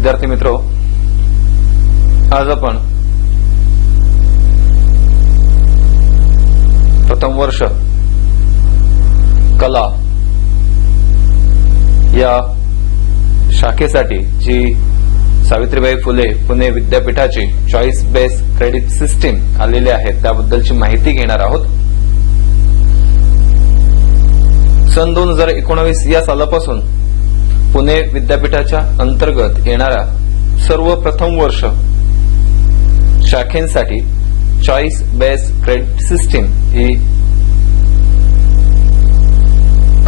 विद्यार्थी मित्रो, आज आपण प्रथम वर्ष कला या शाखेसाठी जी सावित्रीबाई फुले पुणे विद्यापीठाची चॉईस बेस्ड क्रेडिट सिस्टीम आलेली आहे त्याबद्दलची माहिती घेणार आहोत। सन 2019 या सालापासून पुणे विद्यापीठाच्या अंतर्गत येणाऱ्या सर्व प्रथम वर्ष शाखेसाठी चॉईस बेस्ड क्रेडिट सिस्टीम ही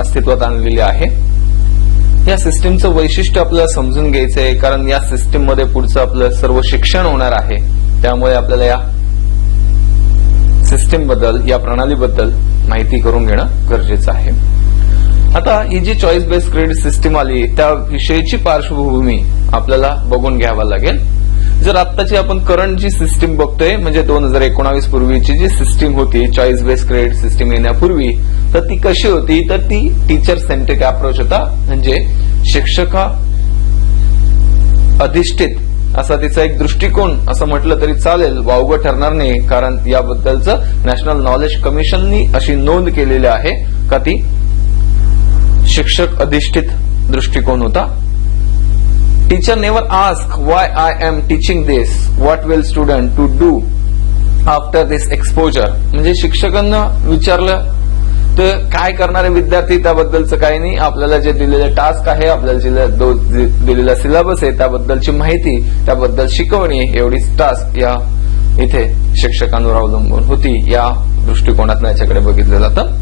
अस्तित्वात आणलेली आहे। या सिस्टीमचं वैशिष्ट्य आपल्याला समजून घ्यायचं आहे, कारण या सिस्टीम मध्ये पुढचं आपलं सर्व शिक्षण होणार आहे। त्यामुळे आपल्याला या सिस्टीम बद्दल, या प्रणालीबद्दल माहिती करून घेणं गरजेचं आहे। आता ही जी चॉईस बेस्ड क्रेडिट सिस्टीम आली त्याविषयीची पार्श्वभूमी आपल्याला बघून घ्यावा लागेल। जर आत्ताची आपण करंट जी सिस्टीम बघतोय, म्हणजे 2019 पूर्वीची जी सिस्टीम होती चॉईस बेस्ड क्रेडिट सिस्टीम येण्यापूर्वी, तर ती कशी होती, तर ती टीचर सेंट्रिक अप्रोच होता। म्हणजे शिक्षका अधिष्ठित असा तिचा एक दृष्टिकोन असं म्हटलं तरी चालेल, वावगं ठरणार नाही, कारण याबद्दलचं नॅशनल नॉलेज कमिशननी अशी नोंद केलेली आहे का ती शिक्षक अधिष्ठित दृष्टिकोन होता। Teacher never ask why I am teaching this, what will student to do after this exposure. म्हणजे शिक्षकांना विचारलं तर काय करणारे विद्यार्थी त्याबद्दलचं काही नाही, आपल्याला जे दिलेले टास्क आहे, आपल्याला दिलेला सिलेबस आहे त्याबद्दलची माहिती, त्याबद्दल शिकवणी, एवढीच टास्क या इथे शिक्षकांवर अवलंबून होती। या दृष्टिकोनातून याच्याकडे बघितलं जातं।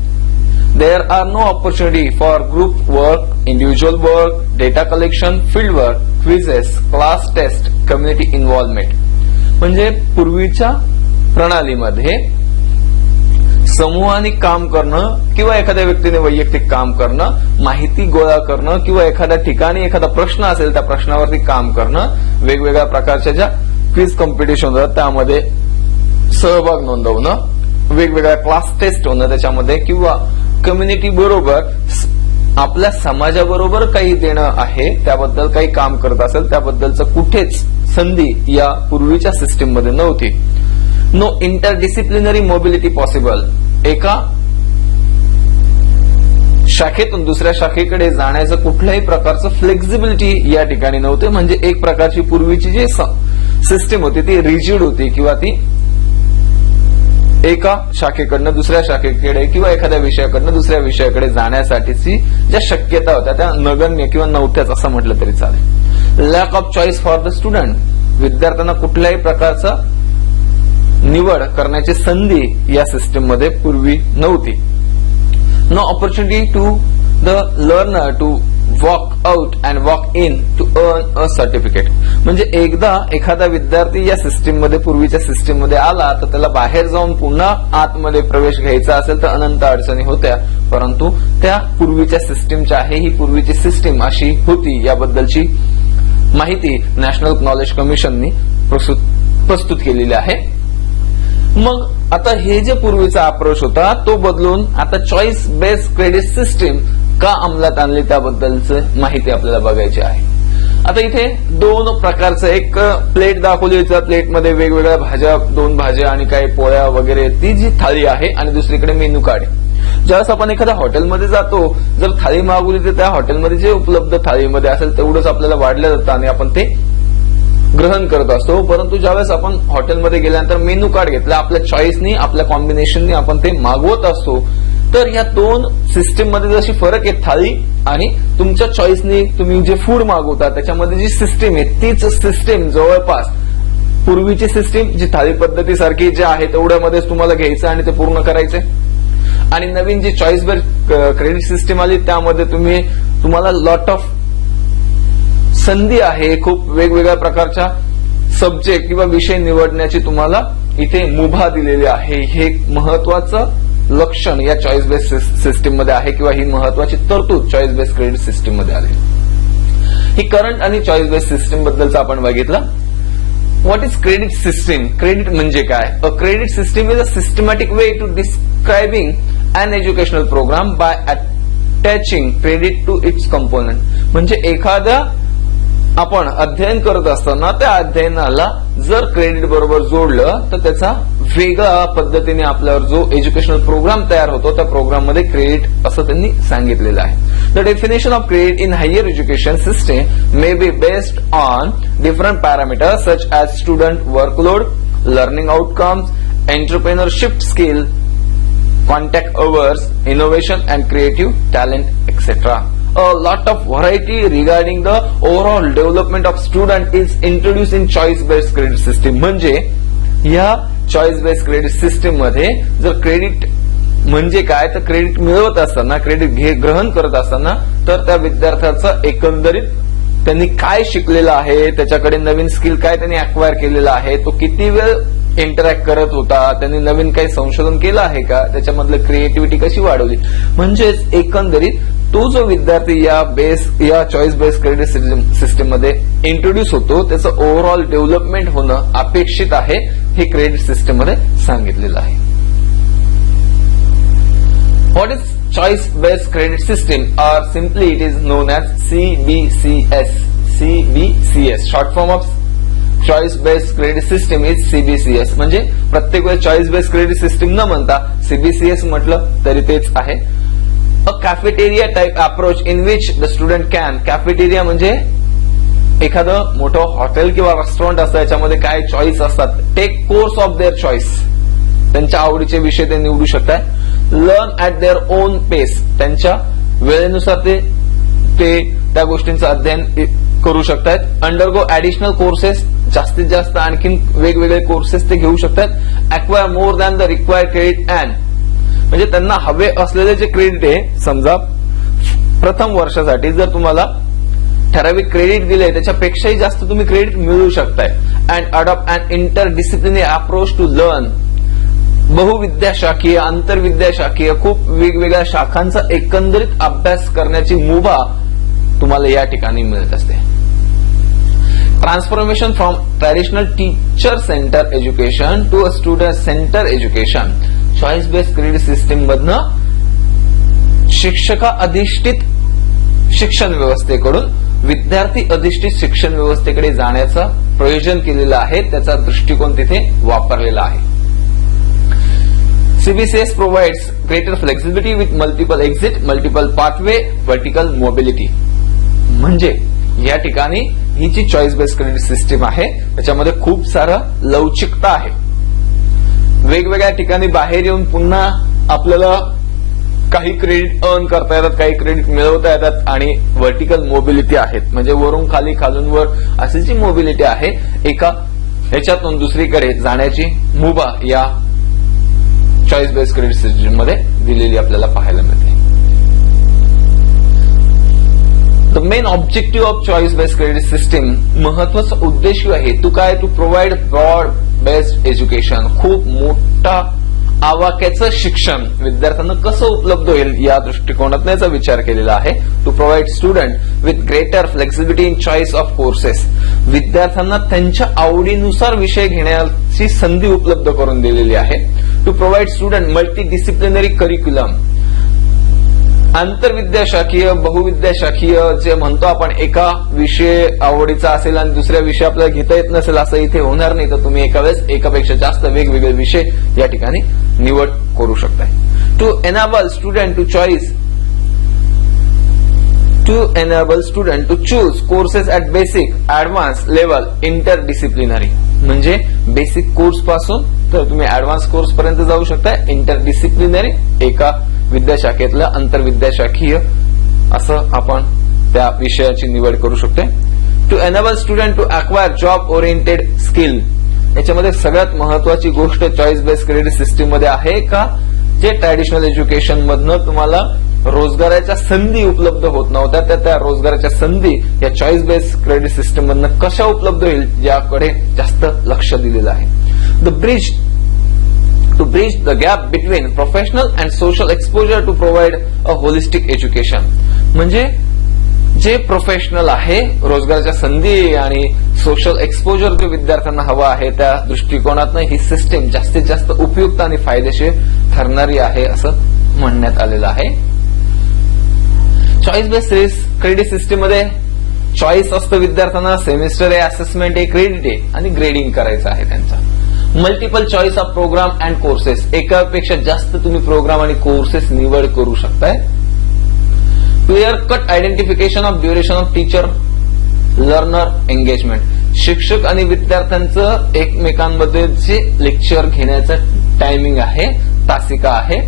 There are no opportunity for group work, individual work, data collection, field work, quizzes, class test, community involvement। म्हणजे पूर्वीच्या प्रणालीमध्ये समूहाने काम करणं किंवा एखाद्या व्यक्तीने वैयक्तिक काम करणं, माहिती गोळा करणं किंवा एखाद्या ठिकाणी एखादा प्रश्न असेल त्या प्रश्नावरती काम करणं, वेगवेगळ्या प्रकारच्या ज्या क्विज कॉम्पिटिशन होतात त्यामध्ये सहभाग नोंदवणं, वेगवेगळ्या क्लास टेस्ट होणं त्याच्यामध्ये, किंवा कम्युनिटी बरोबर आपल्या समाजाबरोबर काही देणं आहे त्याबद्दल काही काम करत असेल त्याबद्दलचं कुठेच संधी या पूर्वीच्या सिस्टीम मध्ये नव्हती। No interdisciplinary mobility possible. एका शाखेतून दुसऱ्या शाखेकडे जाण्याचं कुठल्याही प्रकारचं फ्लेक्झिबिलिटी या ठिकाणी नव्हते। म्हणजे एक प्रकारची पूर्वीची जी सिस्टीम होती ती रिजिड होती, किंवा ती एका शाखेकडनं दुसऱ्या शाखेकडे किंवा एखाद्या विषयाकडनं दुसऱ्या विषयाकडे जाण्यासाठीची ज्या शक्यता होत्या त्या नगण्य किंवा नव्हत्याच असं म्हटलं तरी चालेल। Lack of choice for the student. विद्यार्थ्यांना कुठल्याही प्रकारचा निवड करण्याची संधी या सिस्टीम मध्ये पूर्वी नव्हती। No opportunity to the learner to walk out and walk in to earn a certificate. म्हणजे एकदा एखादा विद्यार्थी या सिस्टीम मध्ये, पूर्वीच्या सिस्टीम मध्ये आला तर त्याला बाहेर जाऊन पुन्हा आतमध्ये प्रवेश घ्यायचा असेल तर अनंत अडचणी होत्या, परंतु त्या पूर्वीच्या सिस्टीमच्या आहे, ही पूर्वीची सिस्टीम अशी होती याबद्दलची माहिती नॅशनल नॉलेज कमिशननी प्रस्तुत केलेली आहे। मग आता हे जे पूर्वीचा अप्रोच होता तो बदलून आता चॉईस बेस्ड क्रेडिट सिस्टीम का अंमलात आणली त्याबद्दलची माहिती आपल्याला बघायची आहे। आता इथे दोन प्रकारचं, एक प्लेट दाखवली, त्या प्लेटमध्ये वेगवेगळ्या भाज्या, 2 भाज्या आणि काही पोळ्या वगैरे, ती जी थाळी आहे, आणि दुसरीकडे मेनू कार्ड। ज्यावेळेस आपण एखाद्या हॉटेलमध्ये जातो, जर थाळी मागवली तर त्या हॉटेलमध्ये जे उपलब्ध थाळीमध्ये असेल तेवढंच आपल्याला वाढलं जातं आणि आपण ते ग्रहण करत असतो। परंतु ज्यावेळेस आपण हॉटेलमध्ये गेल्यानंतर मेनू कार्ड घेतलं, आपल्या चॉईसनी, आपल्या कॉम्बिनेशननी आपण ते मागवत असतो। तर या दोन सिस्टीम मध्ये जशी फरक आहे, थाळी आणि तुमच्या चॉईसनी तुम्ही जे फूड मागवता त्याच्यामध्ये जी सिस्टीम आहे तीच सिस्टीम जवळपास पूर्वीची सिस्टीम जी थाळी पद्धतीसारखी जे आहे तेवढ्यामध्येच तुम्हाला घ्यायचं आणि ते पूर्ण करायचंय। आणि नवीन जी चॉईस बेस्ड क्रेडिट सिस्टीम आली त्यामध्ये तुम्हाला लॉट ऑफ संधी आहे, खूप वेगवेगळ्या प्रकारच्या सब्जेक्ट किंवा विषय निवडण्याची तुम्हाला इथे मुभा दिलेली आहे। हे महत्वाचं लक्षण या चॉईस बेस्ड सिस्टीम मध्ये आहे, किंवा ही महत्वाची तरतूद चॉईस बेस्ड क्रेडिट सिस्टीम मध्ये आली। ही करंट आणि चॉईस बेस्ड सिस्टीम बद्दलचं आपण बघितलं। What is credit system? Credit म्हणजे काय? A credit system is a systematic way to describing an educational program by attaching credit to its component. म्हणजे एखाद्या आपण अध्ययन करत असताना त्या अध्ययनाला जर क्रेडिट बरोबर जोडलं तर त्याचा वेगळा पद्धतीने आपल्यावर जो एज्युकेशनल प्रोग्राम तयार होतो त्या प्रोग्राम मध्ये क्रेडिट असं त्यांनी सांगितलेलं आहे. The definition of credit in higher education system may be based on different parameters such as student workload, learning outcomes, entrepreneurship skill, contact hours, innovation and creative talent, etc. A lot of variety regarding the overall development of student is introduced in choice based credit system. म्हणजे या choice based credit system मध्ये जर credit म्हणजे काय तर credit मिळवत असताना, credit ग्रहण करत असताना तर त्या विद्यार्थ्याचा एकंदरीत त्यांनी काय शिकलेलं आहे, त्याच्याकडे नवीन स्किल काय त्यांनी अक्वायर केलेला आहे, तो किती वेळ इंटरॅक्ट करत होता, त्यांनी नवीन काही संशोधन केलं आहे का, त्याच्यामधलं क्रिएटिव्हिटी कशी वाढवली, म्हणजेच एकंदरीत तो जो विद्यार्थी या चॉईस बेस्ड क्रेडिट सिस्टम मध्ये इंट्रोड्यूस होतो त्याचं ओव्हरऑल डेव्हलपमेंट होणं अपेक्षित आहे हे क्रेडिट सिस्टम मध्ये सांगितलेलं आहे. What is choice based credit system or simply it is known as CBCS. CBCS short form of choice based credit system is CBCS. म्हणजे प्रत्येक वेळेस चॉईस बेस्ड क्रेडिट सिस्टम न म्हणता CBCS म्हटलं तरी तेच आहे. A cafeteria type approach in which the student can, cafeteria म्हणजे एखादं मोठं हॉटेल किंवा रेस्टॉरंट असतं, याच्यामध्ये काय चॉईस असतात, take course of their choice, त्यांच्या आवडीचे विषय ते निवडू शकतात. Learn at their own pace, त्यांच्या वेळेनुसार ते त्या गोष्टींचं अध्ययन करू शकतात. अंडरगो ऍडिशनल कोर्सेस, जास्तीत जास्त आणखी वेगवेगळे कोर्सेस ते घेऊ शकतात. Acquire more than the required credit and, म्हणजे त्यांना हवे असलेले जे क्रेडिट आहे, समजा प्रथम वर्षासाठी जर तुम्हाला ठराविक क्रेडिट दिले त्याच्यापेक्षाही जास्त तुम्ही क्रेडिट मिळवू शकताय. And adopt and interdisciplinary approach to learn, बहुविद्याशाखीय, आंतरविद्याशाखीय, खूप वेगवेगळ्या शाखांचा एकंदरीत अभ्यास करण्याची मुभा तुम्हाला या ठिकाणी मिळत असते. Transformation from traditional teacher center education to a student center education. Choice based credit system मधनं शिक्षका अधिष्ठित शिक्षण व्यवस्थेकडून विद्यार्थी अधिष्ठित शिक्षण व्यवस्थेकडे जाण्याचं प्रयोजन केलेलं आहे, त्याचा दृष्टिकोन तिथे वापरलेला आहे. CBCS provides greater flexibility with multiple exit, multiple pathway, vertical mobility. म्हणजे या ठिकाणी ही जी चॉईस बेस्ड क्रेडिट सिस्टीम आहे त्याच्यामध्ये खूप सारं लवचिकता आहे. वेगवेगळ्या ठिकाणी बाहेर येऊन पुन्हा आपल्याला काही क्रेडिट अर्न करता येतात, काही क्रेडिट मिळवता येतात आणि व्हर्टिकल मोबिलिटी आहेत, म्हणजे वरून खाली खालून वर अशी जी मोबिलिटी आहे, एका ह्याच्यातून दुसरीकडे जाण्याची मुभा या चॉईस बेस्ड क्रेडिट सिस्टम मध्ये दिलेली आपल्याला पाहायला मिळते. The main objective of choice based credit system, महत्वाचा उद्देश हेतू काय, to provide broad based education, खूप मोठा आवाक्याचं शिक्षण विद्यार्थ्यांना कसं उपलब्ध होईल या दृष्टिकोनातून याचा विचार केलेला आहे. To provide student with greater flexibility in choice of courses, विद्यार्थ्यांना त्यांच्या आवडीनुसार विषय घेण्याची संधी उपलब्ध करून दिलेली आहे. To provide student multidisciplinary curriculum, आंतरविद्याशाखीय, बहुविद्याशाखीय जे म्हणतो आपण, एका विषय आवडीचा असेल आणि दुसऱ्या विषय आपल्याला घेता येत नसेल असं इथे होणार नाही, तर तुम्ही एका वेळेस एकापेक्षा जास्त वेगवेगळे विषय या ठिकाणी निवड करू शकताय. To enable student to choose courses at basic, advance level, interdisciplinary, म्हणजे बेसिक कोर्स पासून तर तुम्ही ऍडव्हान्स कोर्स पर्यंत जाऊ शकता. इंटरडिसिप्लिनरी, एका विद्याशाखेतलं आंतरविद्याशाखीय असं आपण त्या विषयाची निवड करू शकतो. To enable student to acquire job oriented skill, याच्यामध्ये सगळ्यात महत्वाची गोष्ट चॉईस बेस्ड क्रेडिट सिस्टीम मध्ये आहे का, जे ट्रॅडिशनल एज्युकेशन मधनं तुम्हाला रोजगाराच्या संधी उपलब्ध होत नव्हत्या, त्या रोजगाराच्या संधी या चॉईस बेस्ड क्रेडिट सिस्टीम मधनं कशा उपलब्ध होईल याकडे जास्त लक्ष दिलेलं आहे. To bridge the gap between professional and social exposure to provide a holistic education, म्हणजे जे प्रोफेशनल आहे, रोजगाराच्या संधी आणि सोशल एक्सपोजर जो विद्यार्थ्यांना हवा आहे, त्या दृष्टिकोनातून ही सिस्टीम जास्तीत जास्त उपयुक्त आणि फायदेशीर ठरणारी आहे असं म्हणण्यात आलेलं आहे. चॉईस बेस्ड क्रेडिट सिस्टीम मध्ये चॉईस असतं विद्यार्थ्यांना, सेमिस्टर आहे, असेसमेंट आहे, क्रेडिट आहे आणि ग्रेडिंग करायचं आहे त्यांचा. Multiple choice of programme and courses, एकापेक्षा जास्त तुम्ही प्रोग्राम आणि कोर्सेस निवड करू शकताय. Clear cut identification of duration of teacher learner engagement, शिक्षक आणि विद्यार्थ्यांचं एकमेकांमध्ये जे लेक्चर घेण्याचं टायमिंग आहे, तासिका आहे,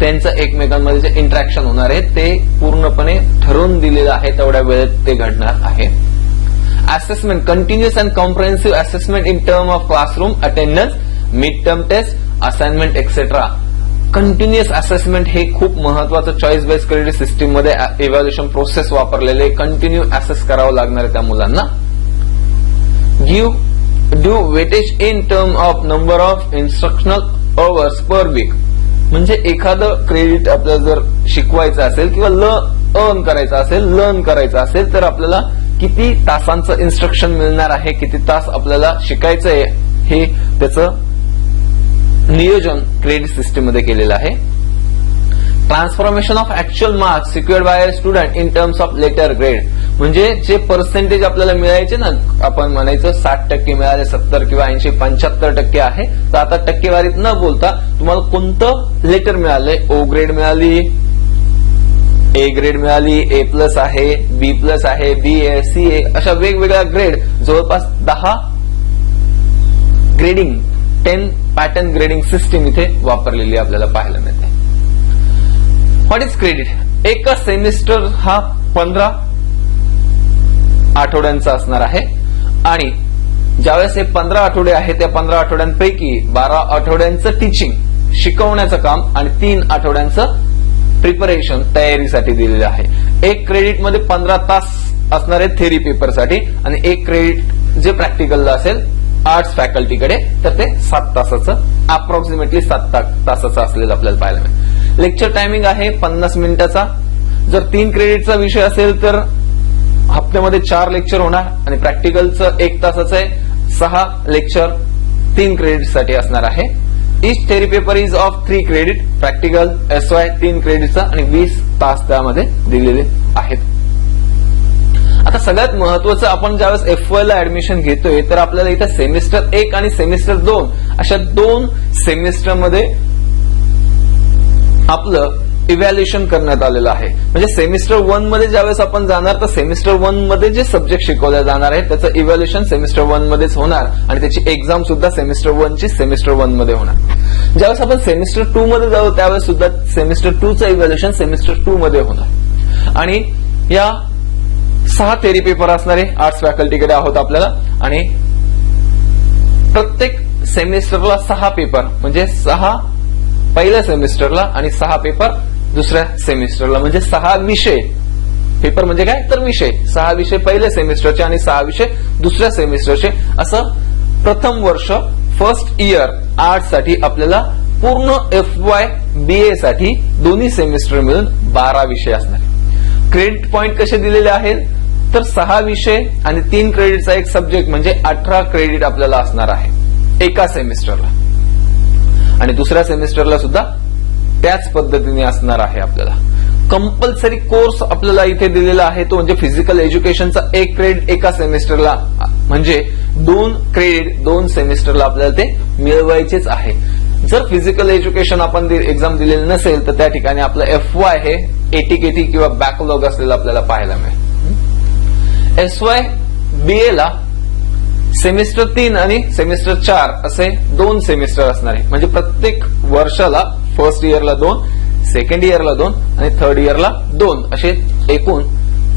त्यांचं एकमेकांमध्ये जे इंटरॅक्शन होणार आहे ते पूर्णपणे ठरवून दिलेलं आहे, तेवढ्या वेळेत ते घडणार आहे. Assessment, continuous and comprehensive assessment in term of classroom attendance, mid term test, assignment etcetera. Continuous assessment हे खूप महत्वाचं चॉईस बेस्ड क्रेडिट सिस्टीम मध्ये इव्हॅल्युएशन प्रोसेस वापरलेले, कंटिन्यू असेस करावं लागणार आहे त्या मुलांना. Due weightage in term of number of instructional hours per week, म्हणजे एखादं क्रेडिट आपल्याला जर शिकवायचं असेल किंवा लर्न करायचं असेल तर आपल्याला किती तासांचं इन्स्ट्रक्शन मिळणार आहे, किती तास आपल्याला शिकायचं आहे, हे त्याचं नियोजन क्रेडिट सिस्टीम मध्ये केलेलं आहे. Transformation of actual marks secured by student in terms of letter grade, म्हणजे जे पर्सेंटेज आपल्याला मिळायचे ना, आपण म्हणायचं 60% मिळाले, 70 किंवा 80, 75% आहे, तर आता टक्केवारीत न बोलता तुम्हाला कोणतं लेटर मिळालंय, ओ ग्रेड मिळाली, ए ग्रेड मिळाली, ए प्लस आहे, बी प्लस आहे, बी ए, सी ए, अशा वेगवेगळ्या ग्रेड, जवळपास 10 ग्रेडिंग, 10 पॅटर्न ग्रेडिंग सिस्टीम इथे वापरलेली आपल्याला पाहायला मिळते. What is credit? एका सेमिस्टर हा 15 आठवड्यांचा असणार आहे आणि ज्यावेळेस हे 15 आठवडे आहे त्या 15 आठवड्यांपैकी 12 आठवड्यांचं टीचिंग, शिकवण्याचं काम आणि 3 आठवड्यांचं प्रिपरेशन, तयारीसाठी दिलेलं आहे. एक क्रेडिट मध्ये 15 तास असणार आहे थेअरी पेपरसाठी आणि एक क्रेडिट जे प्रॅक्टिकलला असेल आर्ट्स फॅकल्टीकडे तर ते 7 तासाचं, अप्रॉक्सिमेटली 7 तासाचं असलेलं आपल्याला पाहायला मिळेल. लेक्चर टायमिंग आहे 50 मिनिटाचा. जर 3 क्रेडिटचा विषय असेल तर हप्त्यामध्ये 4 लेक्चर होणार आणि प्रॅक्टिकलचं 1 तासाचं आहे. 6 लेक्चर 3 क्रेडिटसाठी असणार आहे. Each theory paper is of 3 credit, practical SY 3 क्रेडिटचा आणि 20 तास त्यामध्ये दिलेले आहेत. आता सगळ्यात महत्वाचं, आपण ज्यावेळेस FY ला ऍडमिशन घेतोय तर आपल्याला इथे सेमिस्टर 1 आणि सेमिस्टर 2 अशा 2 सेमिस्टरमध्ये आपलं इव्हॅल्युएशन करण्यात आलेलं आहे. म्हणजे सेमिस्टर 1 मध्ये ज्यावेळेस आपण जाणार तर सेमिस्टर 1 मध्ये जे सब्जेक्ट शिकवले जाणार आहे त्याचं इव्हॅल्युएशन सेमिस्टर 1 मध्येच होणार आणि त्याची एक्झाम सुद्धा सेमिस्टर 1 ची सेमिस्टर 1 मध्ये होणार. ज्यावेळेस आपण सेमिस्टर 2 मध्ये जाऊ त्यावेळेस सुद्धा सेमिस्टर 2 चं इव्हॅल्युएशन सेमिस्टर 2 मध्ये होणार. आणि या 6 थेअरी पेपर असणारे आर्ट्स फॅकल्टीकडे आहोत आपल्याला आणि प्रत्येक सेमिस्टरला 6 पेपर, म्हणजे 6 पहिल्या सेमिस्टरला आणि 6 पेपर दुसऱ्या सेमिस्टरला, म्हणजे 6 विषय. पेपर म्हणजे काय तर विषय, 6 विषय पहिल्या सेमिस्टरचे आणि 6 विषय दुसऱ्या सेमिस्टरचे. असं प्रथम वर्ष फर्स्ट इयर आर्ट्स साठी आपल्याला पूर्ण FY BA साठी दोन्ही सेमिस्टर मिळून 12 विषय असणार. क्रेडिट पॉइंट कसे दिलेले आहेत तर 6 विषय आणि 3 क्रेडिटचा एक सब्जेक्ट म्हणजे 18 क्रेडिट आपल्याला असणार आहे एका सेमिस्टरला आणि दुसऱ्या सेमिस्टरला सुद्धा त्याच पद्धतीने असणार आहे. आपल्याला कंपल्सरी कोर्स आपल्याला इथे दिलेला आहे तो म्हणजे फिजिकल एज्युकेशनचा 1 क्रेडिट एका सेमिस्टरला, म्हणजे 2 क्रेडिट 2 सेमिस्टरला आपल्याला ते मिळवायचेच आहे. जर फिजिकल एज्युकेशन आपण एक्झाम दिलेली नसेल तर त्या ठिकाणी आपलं FY हे ATKT किंवा बॅकलॉग असलेलं आपल्याला पाहायला मिळेल. SY BA ला सेमिस्टर 3 आणि सेमिस्टर 4 असे 2 सेमिस्टर असणार आहे. म्हणजे प्रत्येक वर्षाला फर्स्ट इयरला 2, सेकंड इयरला 2 आणि थर्ड इयरला 2 असे एकूण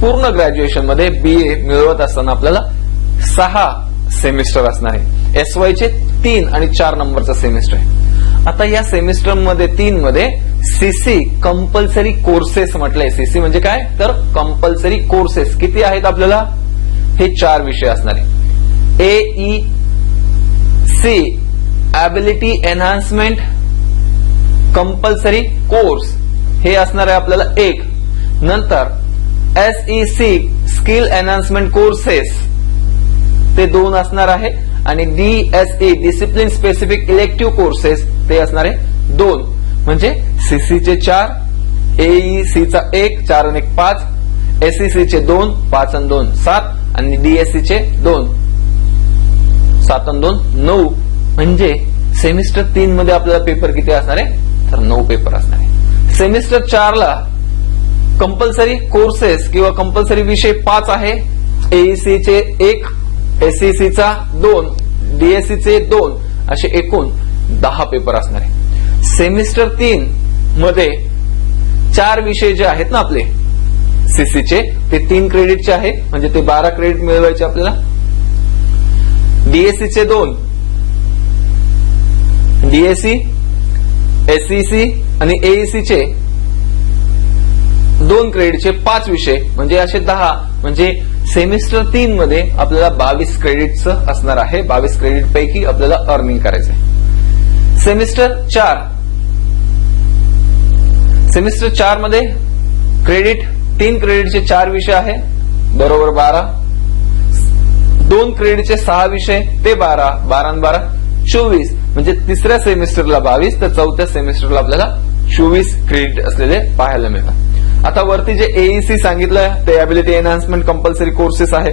पूर्ण ग्रॅज्युएशन मध्ये BA मिळवत असताना आपल्याला 6 सेमिस्टर असणार आहे. SY चे 3 आणि 4 नंबरचा सेमिस्टर आहे. आता या सेमिस्टर मध्ये 3 मध्ये CC कंपल्सरी कोर्सेस म्हटलंय. CC म्हणजे काय तर कंपल्सरी कोर्सेस किती आहेत आपल्याला, हे 4 विषय असणार आहे. AEC ability enhancement compulsory course हे असणार आहे आपल्याला 1. नंतर SEC स्किल एनहान्समेंट कोर्सेस ते 2 असणार आहे आणि DSE discipline specific elective courses ते असणार आहे 2. म्हणजे CC चे 4, AEC चा 1, 4 आणि 1 5, एसईसी चे 2, 5 आणि 2 7 आणि डीएससी चे 2, 7 आणि 2 9. म्हणजे सेमिस्टर 3 मध्ये आपल्याला पेपर किती असणार आहे तर 9 पेपर असणार आहे. सेमिस्टर 4 ला कंपल्सरी कोर्सेस किंवा कंपल्सरी विषय 5 आहे. एईसी चे 1, एसईसी चा 2, डीएससी चे 2 असे एकूण 10 पेपर असणार आहे. सेमिस्टर 3 मध्ये 4 विषय जे आहेत ना आपले सीसीचे ते 3 क्रेडिटचे आहेत, म्हणजे ते 12 क्रेडिट मिळवायचे आपल्याला. डीएससी चे 2, डीएससी, एसईसी आणि एईसी चे 2 क्रेडिटचे 5 विषय म्हणजे असे 10. म्हणजे सेमिस्टर 3 मध्ये आपल्याला 22 क्रेडिटचं असणार आहे. 22 क्रेडिट पैकी आपल्याला अर्निंग करायचंय. सेमिस्टर 4 मध्ये क्रेडिट 3 क्रेडिटचे 4 विषय आहे बरोबर 12. 2 क्रेडिटचे 6 विषय ते 12, 12 आणि 12 24. म्हणजे तिसऱ्या सेमिस्टरला 22 तर चौथ्या सेमिस्टरला आपल्याला 24 क्रेडिट असलेले पाहायला मिळतात. आता वरती जे एईसी सांगितलं ते एबिलिटी एनहान्समेंट कंपल्सरी कोर्सेस आहे.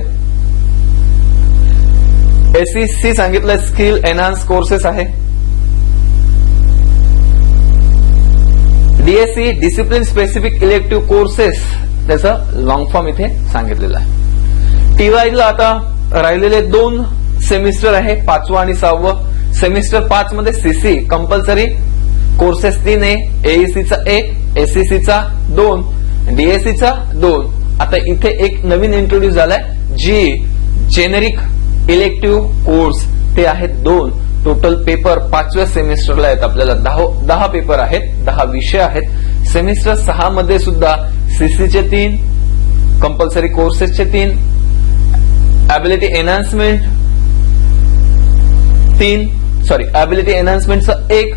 एसईसी सांगितलं स्किल एनहान्स कोर्सेस आहे. DSC discipline specific elective courses त्याचं लॉंग फॉर्म इथे सांगितलेलं आहे. टीवायला आता राहिलेले 2 सेमिस्टर आहे 5वं आणि 6वं. सेमिस्टर 5 मध्ये सीसी कंपल्सरी कोर्सेस 3 आहे. एईसीचा 1, एसईसीचा 2, डीएससीचा 2. आता इथे एक नवीन इंट्रोड्यूस झालाय जी जेनेरिक इलेक्टिव्ह कोर्स ते आहेत 2. टोटल पेपर 5व्या सेमिस्टरला आहेत आपल्याला 10 पेपर आहेत, 10 विषय आहेत. सेमिस्टर 6 मध्ये सुद्धा सीसीचे 3, कंपल्सरी कोर्सेसचे 3, एबिलिटी एनहान्समेंट 3, एबिलिटी एनहान्समेंटचं 1,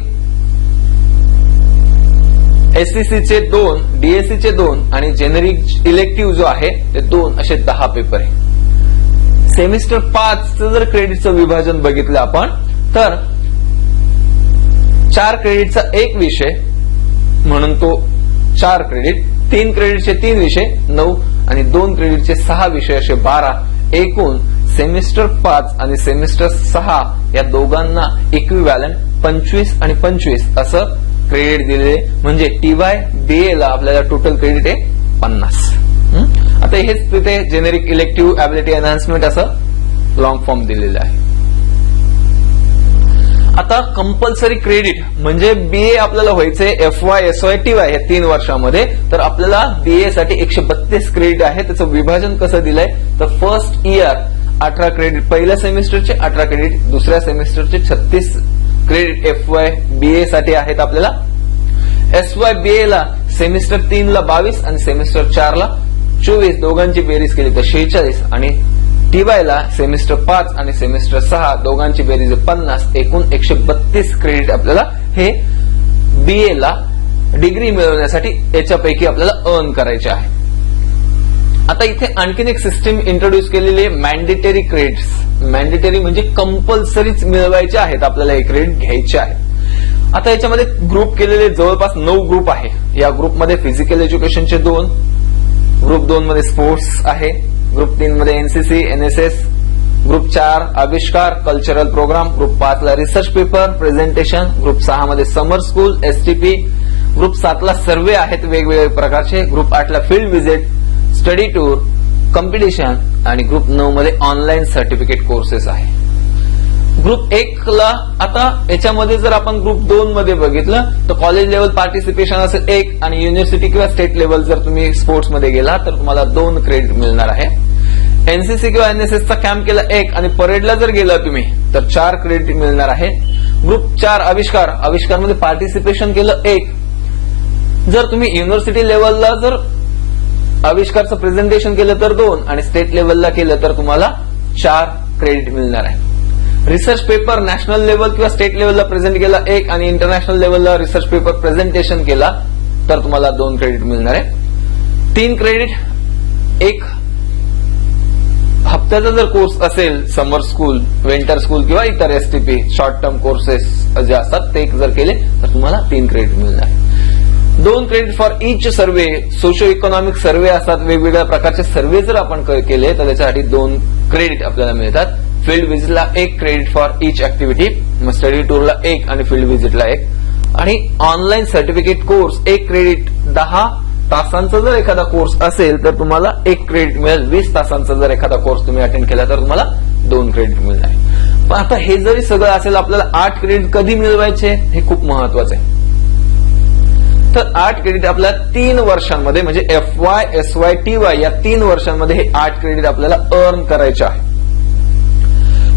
एससीसीचे 2, डीएससीचे 2 आणि जेनेरिक इलेक्टिव्ह जो आहे ते 2 असे 10 पेपर आहे. सेमिस्टर 5 जर क्रेडिटचं विभाजन बघितलं आपण तर 4 क्रेडिटचा 1 विषय म्हणून तो 4 क्रेडिट, 3 क्रेडिटचे 3 विषय 9 आणि 2 क्रेडिटचे 6 विषय असे 12. एकूण सेमिस्टर 5 आणि सेमिस्टर 6 या दोघांना इक्विव्हॅलंट 25 आणि 25 असं क्रेडिट दिलेले. म्हणजे टीवाय बीए ला आपल्याला टोटल क्रेडिट आहे 50. आता हेच तिथे जेनेरिक इलेक्टिव्ह एबिलिटी एनहान्समेंट असं लॉंग फॉर्म दिलेलं आहे. आता कंपल्सरी क्रेडिट म्हणजे बीए आपल्याला व्हायचंय एफवाय एसवाय टीवाय हे 3 वर्षामध्ये. तर आपल्याला बीए साठी 132 क्रेडिट आहे. त्याचं विभाजन कसं दिलंय तर फर्स्ट इयर 18 क्रेडिट पहिल्या सेमिस्टरचे, 18 क्रेडिट दुसऱ्या सेमिस्टरचे, 36 क्रेडिट एफवाय बीए साठी आहेत आपल्याला. एसवाय बीए ला सेमिस्टर 3 ला 22 आणि सेमिस्टर 4 ला 24. दोघांची बेरीज केली तर 46 आणि टीवाय ला सेमिस्टर 5 आणि सेमिस्टर 6 दोघांची बेरीज 50. एकूण 132 क्रेडिट आपल्याला हे बीए ला डिग्री मिळवण्यासाठी याच्यापैकी आपल्याला अर्न करायचे आहे. आता इथे आणखीन एक सिस्टीम इंट्रोड्यूस केलेली आहे मॅन्डेटरी क्रेडिट्स. मॅन्डेटरी म्हणजे कंपल्सरीच मिळवायचे आहेत आपल्याला हे क्रेडिट घ्यायचे आहे. आता याच्यामध्ये ग्रुप केलेले जवळपास 9 ग्रुप आहे. या ग्रुपमध्ये फिजिकल एज्युकेशनचे 2, ग्रुप 2 मध्ये स्पोर्ट्स आहे, ग्रुप 3 मध्ये एनसीसी एनएसएस, ग्रुप 4 आविष्कार कल्चरल प्रोग्राम, ग्रुप 5 ला रिसर्च पेपर प्रेझेंटेशन, ग्रुप 6 मध्ये समर स्कूल एसटीपी, ग्रुप 7 ला सर्वे आहेत वेगवेगळ्या प्रकारचे, ग्रुप 8 ला field visit, study tour, competition आणि ग्रुप 9 मध्ये ऑनलाईन सर्टिफिकेट कोर्सेस आहे. ग्रुप 1 ला आता याच्यामध्ये जर आपण ग्रुप 2 मध्ये बघितलं तर कॉलेज लेवल पार्टिसिपेशन असेल 1 आणि युनिव्हर्सिटी किंवा स्टेट लेवल जर तुम्ही स्पोर्ट्स मध्ये गेला तर तुम्हाला 2 क्रेडिट मिळणार आहे. एनसीसी किंवा एनएसएसचा कॅम्प केला 1 आणि परेडला जर गेला तुम्ही तर 4 क्रेडिट मिळणार आहे. ग्रुप 4 आविष्कार मध्ये पार्टिसिपेशन केलं 1. जर तुम्ही युनिव्हर्सिटी लेवलला जर आविष्कारचं प्रेझेंटेशन केलं तर 2 आणि स्टेट लेवलला केलं तर तुम्हाला 4 क्रेडिट मिळणार आहे. रिसर्च पेपर नॅशनल लेवल किंवा स्टेट लेवलला प्रेझेंट केला 1 आणि इंटरनॅशनल लेवलला रिसर्च पेपर प्रेझेंटेशन केला तर तुम्हाला 2 क्रेडिट मिळणार आहे. 3 क्रेडिट 1 हप्त्याचा जर कोर्स असेल समर स्कूल, विंटर स्कूल किंवा इतर एसटीपी शॉर्ट टर्म कोर्सेस जे असतात ते जर केले तर तुम्हाला 3 क्रेडिट मिळणार आहे. 2 credit for each survey. Socio economic survey असतात, वेगवेगळ्या प्रकारचे सर्वे जर आपण केले तर त्याच्यासाठी 2 क्रेडिट आपल्याला मिळतात. फील्ड व्हिजिटला 1 क्रेडिट फॉर इच ऍक्टिव्हिटी, मग स्टडी टूरला 1 आणि फील्ड व्हिजिटला 1. आणि ऑनलाईन सर्टिफिकेट कोर्स 1 क्रेडिट. 10 तासांचा जर एखादा कोर्स असेल तर तुम्हाला 1 क्रेडिट मिळेल. 20 तासांचा जर एखादा कोर्स तुम्ही अटेंड केला तर तुम्हाला 2 क्रेडिट मिळणार. पण आता हे जरी सगळं असेल, आपल्याला 8 क्रेडिट कधी मिळवायचे हे खूप महत्वाचं आहे. तर 8 क्रेडिट आपल्याला 3 वर्षांमध्ये म्हणजे FY, SY, TY या 3 वर्षांमध्ये हे 8 क्रेडिट आपल्याला अर्न करायचे आहे.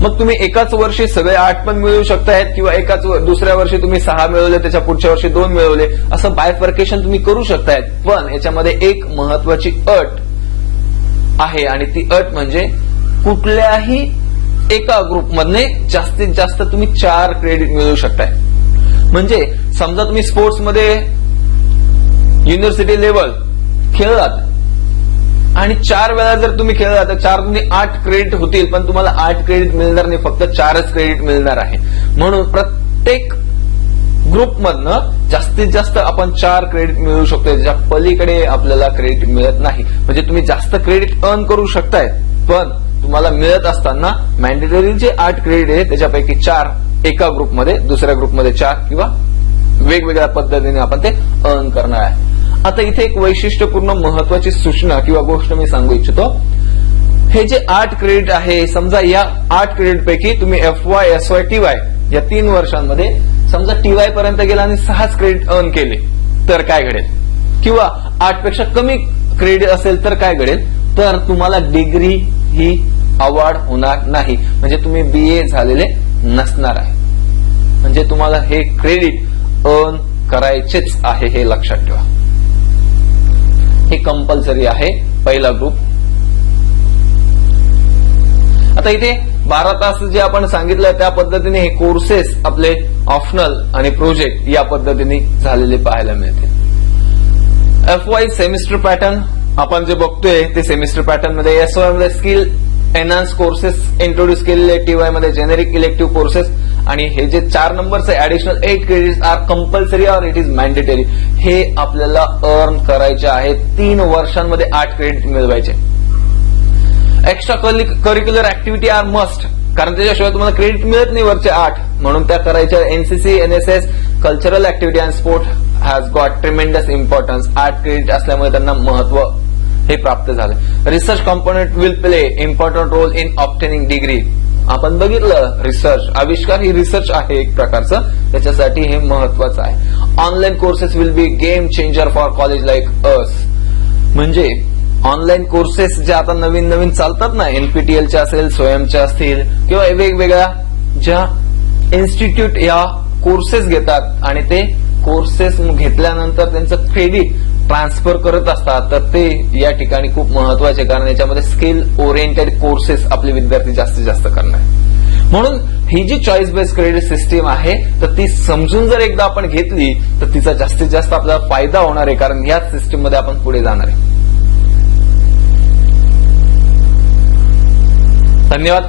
मग तुम्ही एकाच वर्षी सगळे 8 पण मिळवू शकतायत किंवा दुसऱ्या वर्षी तुम्ही 6 मिळवले, त्याच्या पुढच्या वर्षी 2 मिळवले, असं बायफर्केशन तुम्ही करू शकतायत. पण याच्यामध्ये एक महत्वाची अट आहे आणि ती अट म्हणजे कुठल्याही एका ग्रुपमधने जास्तीत जास्त तुम्ही 4 क्रेडिट मिळवू शकताय. म्हणजे समजा तुम्ही स्पोर्ट्समध्ये युनिव्हर्सिटी लेवल खेळलात आणि 4 वेळा जर तुम्ही खेळला तर 4 तुम्ही 8 क्रेडिट होतील, पण तुम्हाला 8 क्रेडिट मिळणार नाही, फक्त 4च क्रेडिट मिळणार आहे. म्हणून प्रत्येक ग्रुपमधनं जास्तीत जास्त आपण 4 क्रेडिट मिळवू शकतो, ज्याच्या पलीकडे आपल्याला क्रेडिट मिळत नाही. म्हणजे तुम्ही जास्त क्रेडिट अर्न करू शकताय, पण तुम्हाला मिळत असताना मॅन्डेटरी जे 8 क्रेडिट आहे त्याच्यापैकी 4 एका ग्रुपमध्ये, दुसऱ्या ग्रुपमध्ये 4 किंवा वेगवेगळ्या पद्धतीने आपण ते अर्न करणार आहे. आता इथे एक वैशिष्ट्यपूर्ण महत्वाची सूचना किंवा गोष्ट मी सांगू इच्छितो. हे जे 8 क्रेडिट आहे, समजा या 8 क्रेडिट पैकी तुम्ही FY, SY, TY या 3 वर्षांमध्ये समजा TY पर्यंत गेला आणि 6च क्रेडिट अर्न केले तर काय घडेल, किंवा 8 पेक्षा कमी क्रेडिट असेल तर काय घडेल, तर तुम्हाला डिग्री ही अवॉर्ड होणार नाही. म्हणजे तुम्ही BA झालेले नसणार आहे. म्हणजे तुम्हाला हे क्रेडिट अर्न करायचेच आहे, हे लक्षात ठेवा. हे कंपल्सरी आहे पहिला ग्रुप. आता इथे 12 तास जे आपण सांगितलं त्या पद्धतीने हे कोर्सेस आपले ऑप्शनल आणि प्रोजेक्ट या पद्धतीने झालेले पाहायला मिळते. FY सेमिस्टर पॅटर्न आपण जे बघतोय ते सेमिस्टर पॅटर्न मध्ये, SY मध्ये स्किल एनहान्स कोर्सेस इंट्रोड्यूस केलेले, TY मध्ये जेनेरिक इलेक्टिव्ह कोर्सेस, आणि हे जे 4 नंबरचे ऍडिशनल 8 क्रेडिट्स आर कंपल्सरी और इट इज मॅन्डेटरी. हे आपल्याला अर्न करायचे आहे. 3 वर्षांमध्ये 8 क्रेडिट मिळवायचे. Extracurricular activity are must, कारण त्याच्याशिवाय तुम्हाला क्रेडिट मिळत नाही वरचे 8, म्हणून त्या करायच्या. NCC, NSS, cultural activity and sport has got tremendous importance. 8 credit असल्यामुळे त्यांना महत्व हे प्राप्त झालं. Research component will play important role in obtaining degree. आपण बघितलं रिसर्च, आविष्कार ही रिसर्च आहे एक प्रकारचं, त्याच्यासाठी हे महत्वाचं आहे. Online courses will be game changer for college like us. म्हणजे ऑनलाईन कोर्सेस जे आता नवीन नवीन चालतात ना, NPTELच्या असेल, स्वयंच्या असतील किंवा वेगवेगळ्या ज्या इन्स्टिट्यूट या कोर्सेस घेतात आणि ते कोर्सेस घेतल्यानंतर त्यांचं क्रेडिट ट्रान्सफर करत असतात, तर ते या ठिकाणी खूप महत्वाचे, कारण याच्यामध्ये स्किल ओरिएंटेड कोर्सेस आपले विद्यार्थी जास्तीत जास्त करणार. म्हणून ही जी चॉईस बेस्ड क्रेडिट सिस्टीम आहे तर ती समजून जर एकदा आपण घेतली तर तिचा जास्तीत जास्त आपल्याला फायदा होणार आहे, कारण याच सिस्टीम मध्ये आपण पुढे जाणार आहे. धन्यवाद.